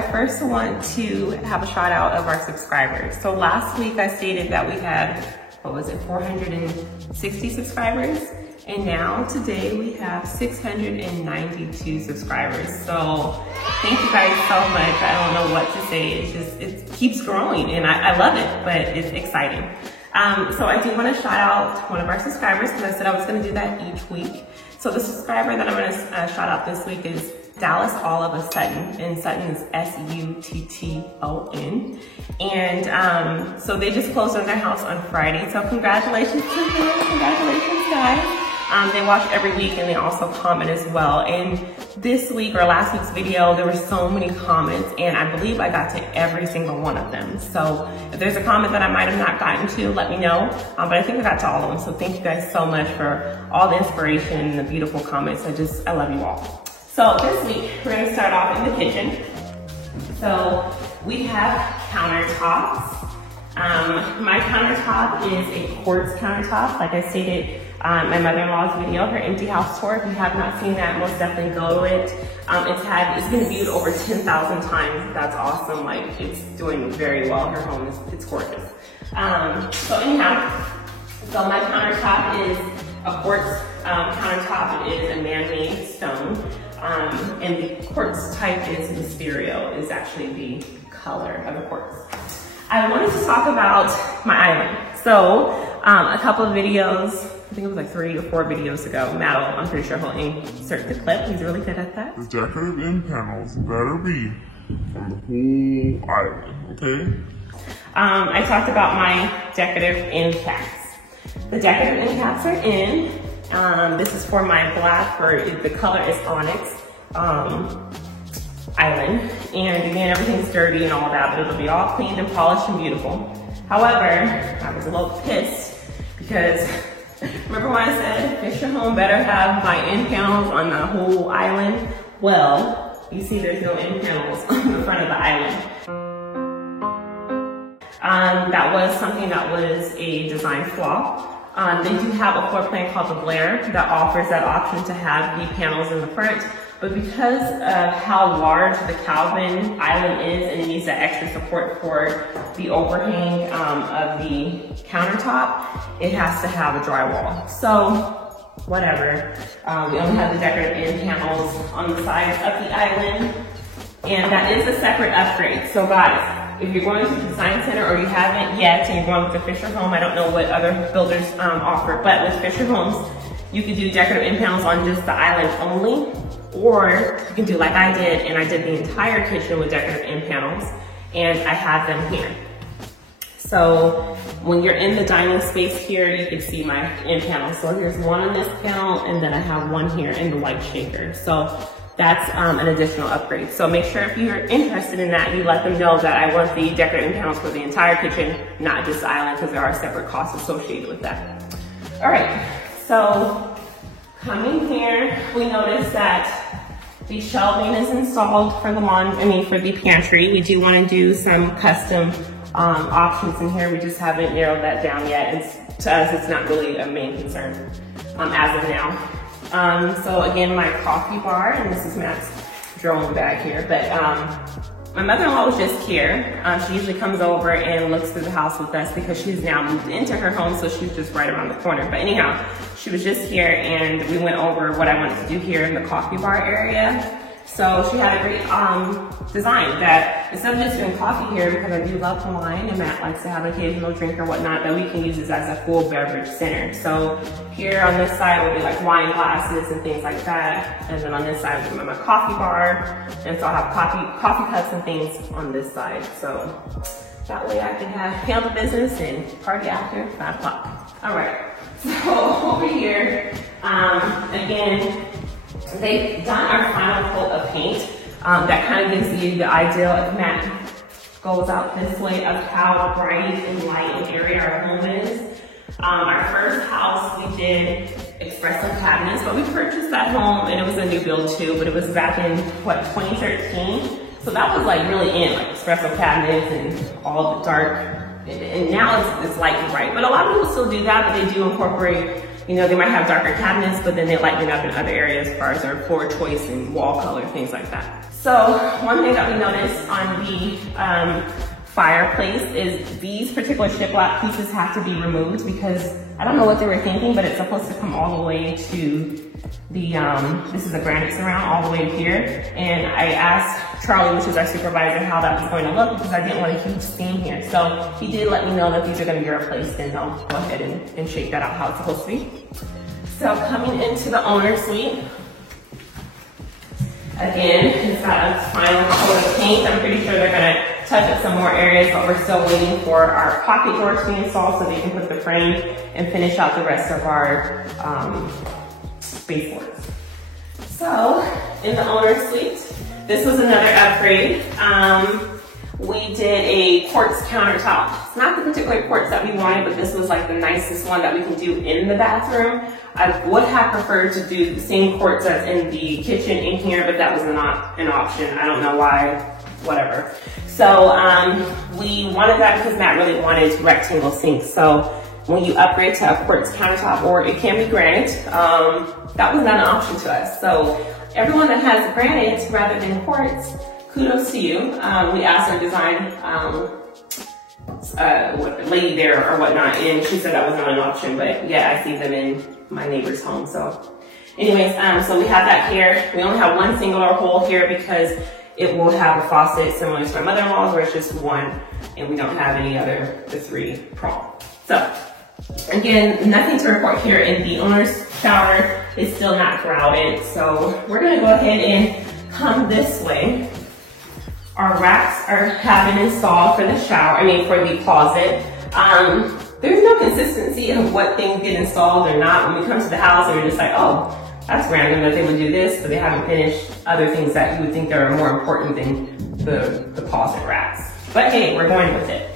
I first want to have a shout out of our subscribers. So last week I stated that we had, what was it, 460 subscribers. And now today we have 692 subscribers. So thank you guys so much. I don't know what to say. It keeps growing and I love it, but it's exciting. So I do want to shout out one of our subscribers because I said I was going to do that each week. So the subscriber that I'm going to shout out this week is Dallas Oliver Sutton, and Sutton is S-U-T-T-O-N. And so they just closed on their house on Friday. So congratulations to them, congratulations guys. They watch every week and they also comment as well. And this week or last week's video, there were so many comments and I believe I got to every single one of them. So if there's a comment that I might have not gotten to, let me know. But I think I got to all of them. So thank you guys so much for all the inspiration and the beautiful comments. I love you all. So this week, we're gonna start off in the kitchen. So we have countertops. My countertop is a quartz countertop. Like I stated, my mother-in-law's video, her empty house tour. If you have not seen that, most definitely go to it. It's been viewed over 10,000 times. That's awesome. Like it's doing very well. Her home it's gorgeous. So anyhow, so my countertop is a quartz countertop. It is a man-made stone. And the quartz type is Mysterio, is actually the color of the quartz. I wanted to talk about my island. So a couple of videos, I think it was like 3 or 4 videos ago, Matt, I'm pretty sure he'll insert the clip. He's really good at that. The decorative end panels better be on the whole island, okay? I talked about my decorative end caps. The decorative end caps are in. This is for my black, or the color is onyx island. And again, everything's dirty and all that, but it'll be all cleaned and polished and beautiful. However, I was a little pissed because remember when I said Fisher Home better have my end panels on the whole island? Well, you see there's no end panels on the front of the island. That was something that was a design flaw. They do have a floor plan called the Blair that offers that option to have the panels in the front, but because of how large the Calvin island is and it needs that extra support for the overhang of the countertop, it has to have a drywall. So whatever, we only have the decorative end panels on the sides of the island, and that is a separate upgrade. So guys, if you're going to the design center or you haven't yet and you're going with the Fisher Home, I don't know what other builders offer, but with Fisher Homes, you can do decorative end panels on just the island only, or you can do like I did, and I did the entire kitchen with decorative end panels, and I have them here. So when you're in the dining space here, you can see my end panels. So here's one on this panel, and then I have one here in the white shaker. So that's an additional upgrade. So make sure if you're interested in that, you let them know that I want the decorative panels for the entire kitchen, not just the island, because there are separate costs associated with that. All right, so coming here, we noticed that the shelving is installed for the for the pantry. We do want to do some custom options in here. We just haven't narrowed that down yet. To us, it's not really a main concern as of now. So again, my coffee bar, and this is Matt's drone bag here, but my mother-in-law was just here. She usually comes over and looks through the house with us because she's now moved into her home, so she's just right around the corner. But anyhow, she was just here and we went over what I wanted to do here in the coffee bar area. So she had a great design that instead of just doing coffee here, because I do love wine and Matt likes to have an occasional drink or whatnot, that we can use this as a full beverage center. So here on this side will be like wine glasses and things like that. And then on this side will be my coffee bar. And so I'll have coffee cups and things on this side. So that way I can handle business and party after 5 o'clock. All right, so over here, again, they've done our final coat of paint. That kind of gives you the idea, if Matt goes out this way, of how bright and light and airy our home is. Our first house, we did espresso cabinets, but we purchased that home and it was a new build too, but it was back in, what, 2013? So that was like really in, like espresso cabinets and all the dark, and now it's light and bright. But a lot of people still do that, but they do incorporate, you know, they might have darker cabinets, but then they lighten it up in other areas as far as their floor choice and wall color, things like that. So one thing that we noticed on the fireplace is these particular shiplap pieces have to be removed because I don't know what they were thinking, but it's supposed to come all the way to the, this is the granite surround all the way here. And I asked Charlie, which is our supervisor, how that was going to look because I didn't want a huge stain here. So he did let me know that these are going to be replaced, and I'll go ahead and shape that out how it's supposed to be. So coming into the owner's suite, again, it's got a final coat of paint. I'm pretty sure they're gonna touch up some more areas, but we're still waiting for our pocket doors to be installed so they can put the frame and finish out the rest of our baseboards. So, in the owner's suite, this was another upgrade. We did a quartz countertop. It's not the particular quartz that we wanted, but this was like the nicest one that we can do in the bathroom. I would have preferred to do the same quartz that's in the kitchen in here, but that was not an option. I don't know why, whatever. So we wanted that because Matt really wanted rectangle sinks. So when you upgrade to a quartz countertop, or it can be granite, that was not an option to us. So everyone that has granite rather than quartz, kudos to you. We asked our design lady there or whatnot, and she said that was not an option, but yeah, I see them in my neighbor's home. So anyways, so we have that here. We only have one singular hole here because it will have a faucet similar to my mother-in-law's where it's just one, and we don't have any other, the 3 prong. So again, nothing to report here in the owner's shower. It's still not grouted. So we're gonna go ahead and come this way. Our racks have been installed for the shower, for the closet. There's no consistency of what things get installed or not. When we come to the house and we're just like, oh, that's random that they would do this, but they haven't finished other things that you would think are more important than the closet racks. But hey, we're going with it.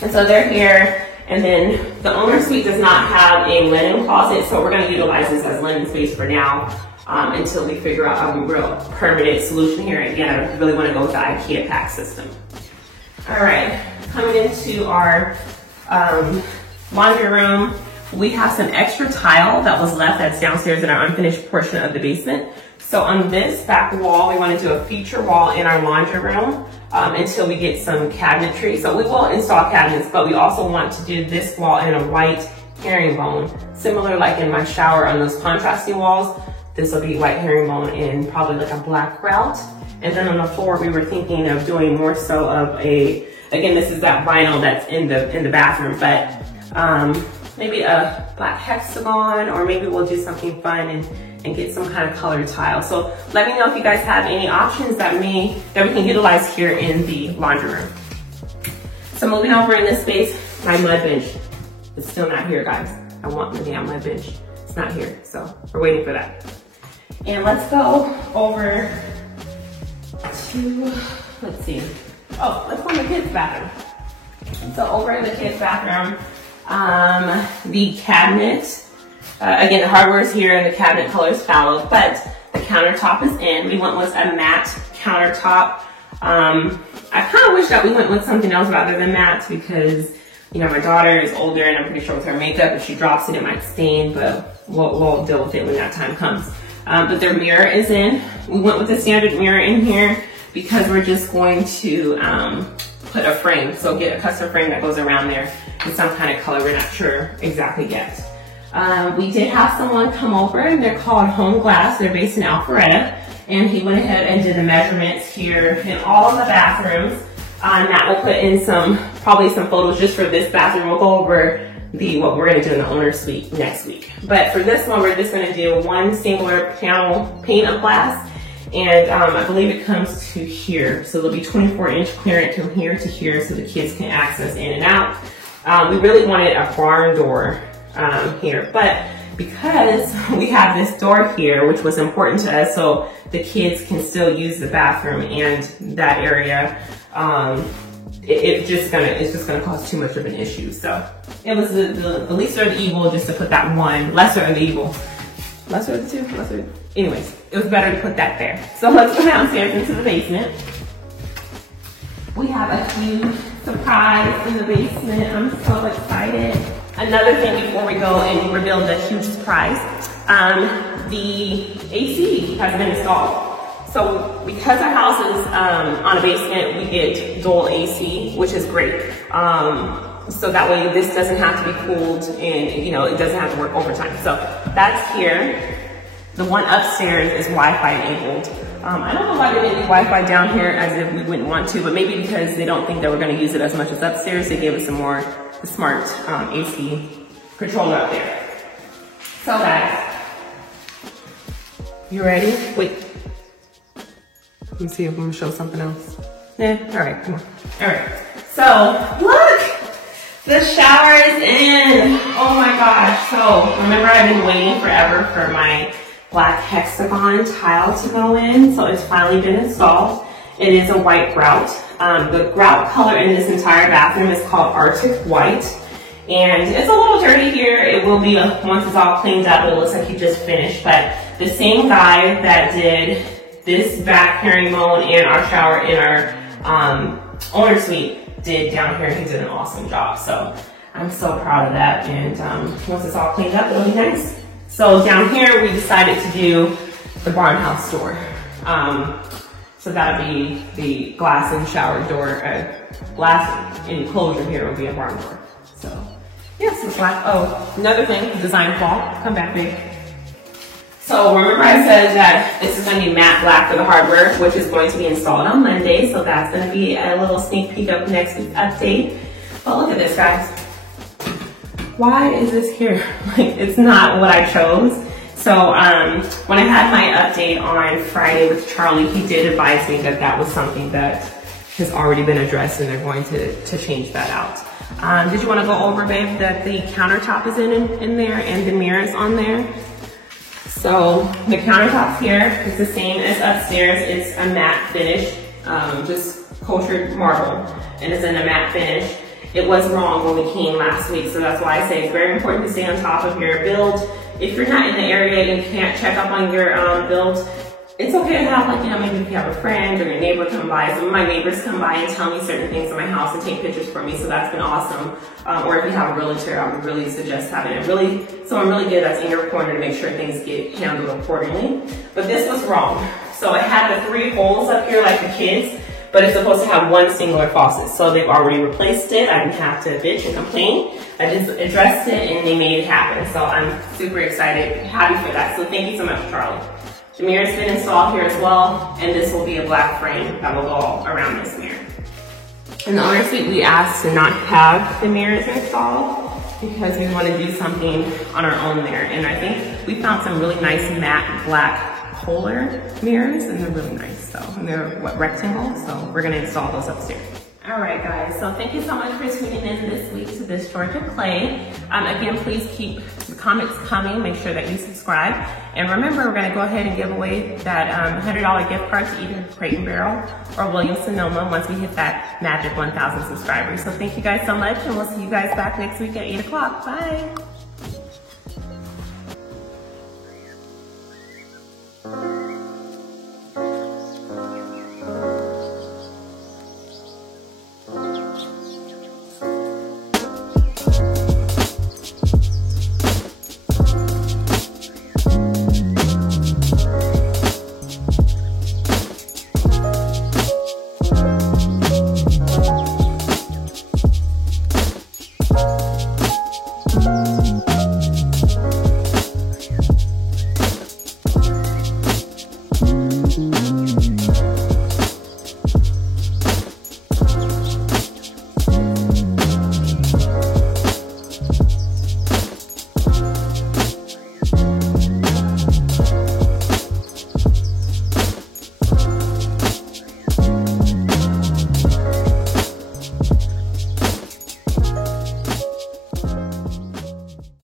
And so they're here. And then the owner's suite does not have a linen closet, so we're gonna utilize this as linen space for now. Until we figure out a real permanent solution here. Again, I really want to go with the IKEA pack system. All right, coming into our laundry room, we have some extra tile that was left that's downstairs in our unfinished portion of the basement. So on this back wall, we want to do a feature wall in our laundry room until we get some cabinetry. So we will install cabinets, but we also want to do this wall in a white herringbone, similar like in my shower on those contrasting walls. This will be white herringbone and probably like a black grout. And then on the floor, we were thinking of doing more so of a, again, this is that vinyl that's in the bathroom, but maybe a black hexagon, or maybe we'll do something fun and get some kind of colored tile. So let me know if you guys have any options that we can utilize here in the laundry room. So moving over in this space, my mud bench. It's still not here, guys. I want my damn mud bench. It's not here, so we're waiting for that. And let's go over to, let's see. Oh, let's go in the kids' bathroom. So over in the kids' bathroom, the cabinet, again, the hardware is here and the cabinet color is fallow, but the countertop is in. We went with a matte countertop. I kind of wish that we went with something else rather than matte because, my daughter is older and I'm pretty sure with her makeup, if she drops it, it might stain, but we'll deal with it when that time comes. But their mirror is in. We went with the standard mirror in here because we're just going to put a frame. So get a custom frame that goes around there in some kind of color. We're not sure exactly yet. We did have someone come over, and they're called Home Glass. They're based in Alpharetta. And he went ahead and did the measurements here in all of the bathrooms. Matt will put in probably some photos just for this bathroom. We'll go over what we're gonna do in the owner's suite next week. But for this one, we're just gonna do one singular panel pane of glass. And I believe it comes to here. So there'll be 24-inch clearance from here to here so the kids can access in and out. We really wanted a barn door here, but because we have this door here, which was important to us, so the kids can still use the bathroom and that area, it's just gonna cause too much of an issue. So it was the lesser of the evil just to put that one, lesser of the evil. Lesser of the two? Anyways, it was better to put that there. So let's go downstairs into the basement. We have a huge surprise in the basement. I'm so excited. Another thing before we go and reveal the huge surprise, the AC has been installed. So because our house is on a basement, we get dual AC, which is great. So that way this doesn't have to be cooled and, you know, it doesn't have to work overtime. So that's here. The one upstairs is Wi-Fi enabled. I don't know why they didn't do Wi-Fi down here as if we wouldn't want to, but maybe because they don't think that we're gonna use it as much as upstairs, they gave us a more smart AC controller up there. So guys, you ready? Wait. Let me see if I'm gonna show something else. Yeah, all right, come on. All right, so look, the shower is in. Oh my gosh, so remember I've been waiting forever for my black hexagon tile to go in, so it's finally been installed. It is a white grout. The grout color in this entire bathroom is called Arctic White, and it's a little dirty here. It will be, once it's all cleaned up, it looks like you just finished, but the same guy that did this back herringbone and our shower in our owner suite did down here. He did an awesome job, so I'm so proud of that, and once it's all cleaned up, it'll be nice. So down here, we decided to do the barn house door. So that'll be the glass and shower door, glass enclosure here will be a barn door. So, yes, it's black. Oh, another thing, design flaw, come back big. So remember I said that this is gonna be matte black for the hardware, which is going to be installed on Monday. So that's gonna be a little sneak peek of next week's update. But look at this, guys. Why is this here? Like, it's not what I chose. So when I had my update on Friday with Charlie, he did advise me that that was something that has already been addressed and they're going to change that out. Did you want to go over, babe, that the countertop is in there and the mirrors on there? So the countertop here is the same as upstairs. It's a matte finish, just cultured marble, and it's in a matte finish. It was wrong when we came last week, so that's why I say it's very important to stay on top of your build. If you're not in the area and can't check up on your build, it's okay to have, like, you know, maybe if you have a friend or your neighbor come by. Some of my neighbors come by and tell me certain things in my house and take pictures for me, so that's been awesome. Or if you have a realtor, I would really suggest having someone really good that's in your corner to make sure things get handled accordingly. But this was wrong. So it had the 3 holes up here like the kids, but it's supposed to have one singular faucet. So they've already replaced it. I didn't have to bitch and complain. I just addressed it and they made it happen. So I'm super excited, happy for that. So thank you so much, Charlie. The mirror's been installed here as well, and this will be a black frame that will go all around this mirror. In the owner suite, we asked to not have the mirrors installed because we want to do something on our own there. And I think we found some really nice matte black polar mirrors, and they're really nice. So, and they're rectangle, so we're gonna install those upstairs. All right, guys, so thank you so much for tuning in this week to This Georgia Clay. Again, please keep the comments coming. Make sure that you subscribe. And remember, we're gonna go ahead and give away that $100 gift card to either Crate and Barrel or Williams-Sonoma once we hit that magic 1,000 subscribers. So thank you guys so much, and we'll see you guys back next week at 8 o'clock. Bye.